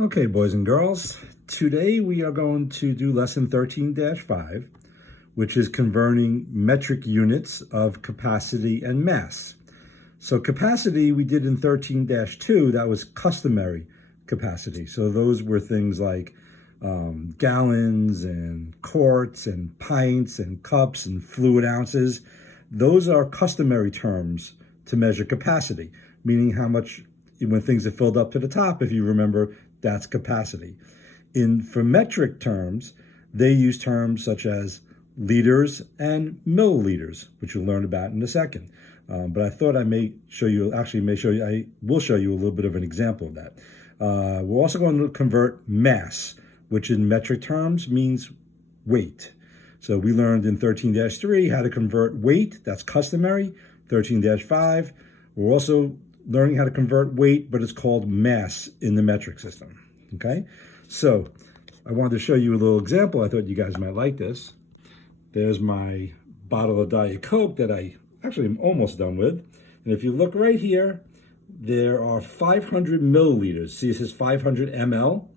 Okay, boys and girls, today we are going to do lesson 13-5, which is converting metric units of capacity and mass. So capacity we did in 13-2, that was customary capacity. So those were things like gallons and quarts and pints and cups and fluid ounces. Those are customary terms to measure capacity, meaning how much, when things are filled up to the top, if you remember, that's capacity. For metric terms, they use terms such as liters and milliliters, which you'll learn about in a second. But I thought I will show you a little bit of an example of that. We're also going to convert mass, which in metric terms means weight. So we learned in 13-3 how to convert weight, that's customary. 13-5, we're also learning how to convert weight, but it's called mass in the metric system, okay? So I wanted to show you a little example. I thought you guys might like this. There's my bottle of Diet Coke that I actually am almost done with. And if you look right here, there are 500 milliliters. See, it says 500 ml.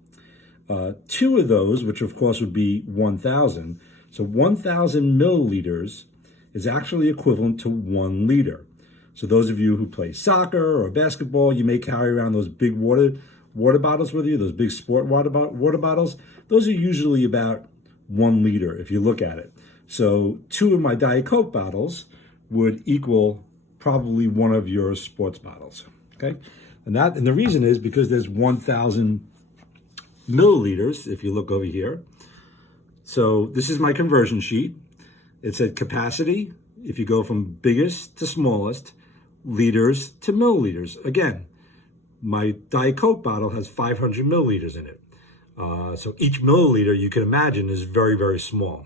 Two of those, which of course would be 1,000. So 1,000 milliliters is actually equivalent to 1 liter. So those of you who play soccer or basketball, you may carry around those big water bottles with you, those big sport water bottles. Those are usually about 1 liter if you look at it. So 2 of my Diet Coke bottles would equal probably 1 of your sports bottles, okay? And the reason is because there's 1,000 milliliters, if you look over here. So this is my conversion sheet. It said capacity, if you go from biggest to smallest, liters to milliliters. Again, my Diet Coke bottle has 500 milliliters in it. So each milliliter, you can imagine, is very, very small.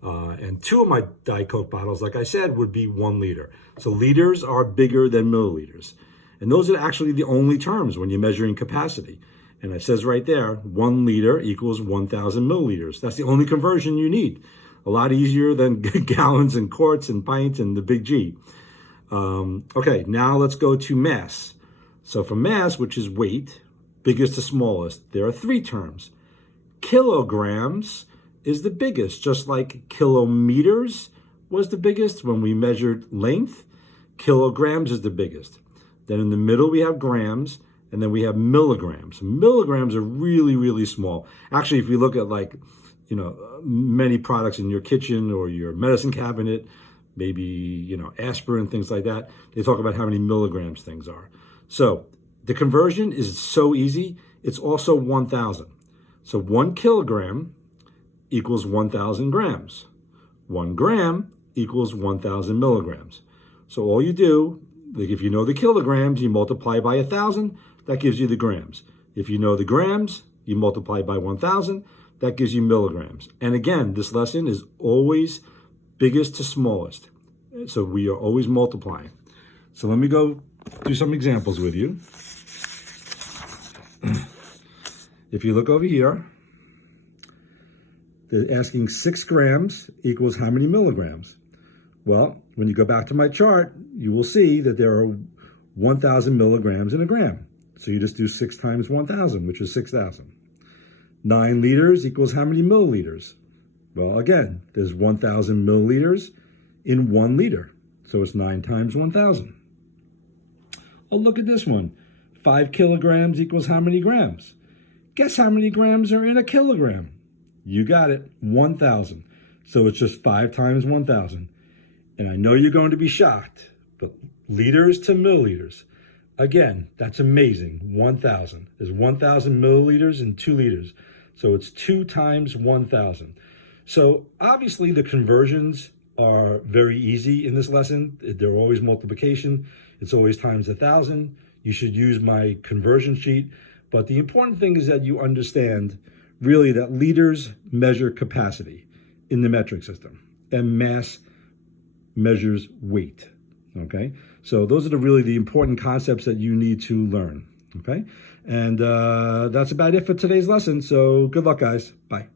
And 2 of my Diet Coke bottles, like I said, would be 1 liter. So liters are bigger than milliliters. And those are actually the only terms when you're measuring capacity. And it says right there, 1 liter equals 1,000 milliliters. That's the only conversion you need. A lot easier than gallons and quarts and pints and the big G. Okay, now let's go to mass. So for mass, which is weight, biggest to smallest, there are 3 terms. Kilograms is the biggest, just like kilometers was the biggest when we measured length. Kilograms is the biggest. Then in the middle we have grams, and then we have milligrams. Milligrams are really, really small. Actually, if you look at many products in your kitchen or your medicine cabinet, maybe, aspirin, things like that, they talk about how many milligrams things are. So the conversion is so easy. It's also 1,000. So 1 kilogram equals 1,000 grams. 1 gram equals 1,000 milligrams. So all you do, like if you know the kilograms, you multiply by 1,000, that gives you the grams. If you know the grams, you multiply by 1,000, that gives you milligrams. And again, this lesson is always biggest to smallest. So we are always multiplying. So let me go do some examples with you. If you look over here, they're asking 6 grams equals how many milligrams? Well, when you go back to my chart, you will see that there are 1,000 milligrams in a gram. So you just do 6 times 1,000, which is 6,000. 9 liters equals how many milliliters? Well, again, there's 1,000 milliliters in 1 liter. So it's 9 times 1,000. Oh, look at this one. 5 kilograms equals how many grams? Guess how many grams are in a kilogram? You got it, 1,000. So it's just 5 times 1,000. And I know you're going to be shocked, but liters to milliliters. Again, that's amazing, 1,000. There's 1,000 milliliters in 2 liters. So it's 2 times 1,000. So obviously the conversions are very easy in this lesson. They're always multiplication. It's always times 1,000. You should use my conversion sheet. But the important thing is that you understand really that liters measure capacity in the metric system and mass measures weight, okay? So those are really the important concepts that you need to learn, okay? And that's about it for today's lesson. So good luck, guys. Bye.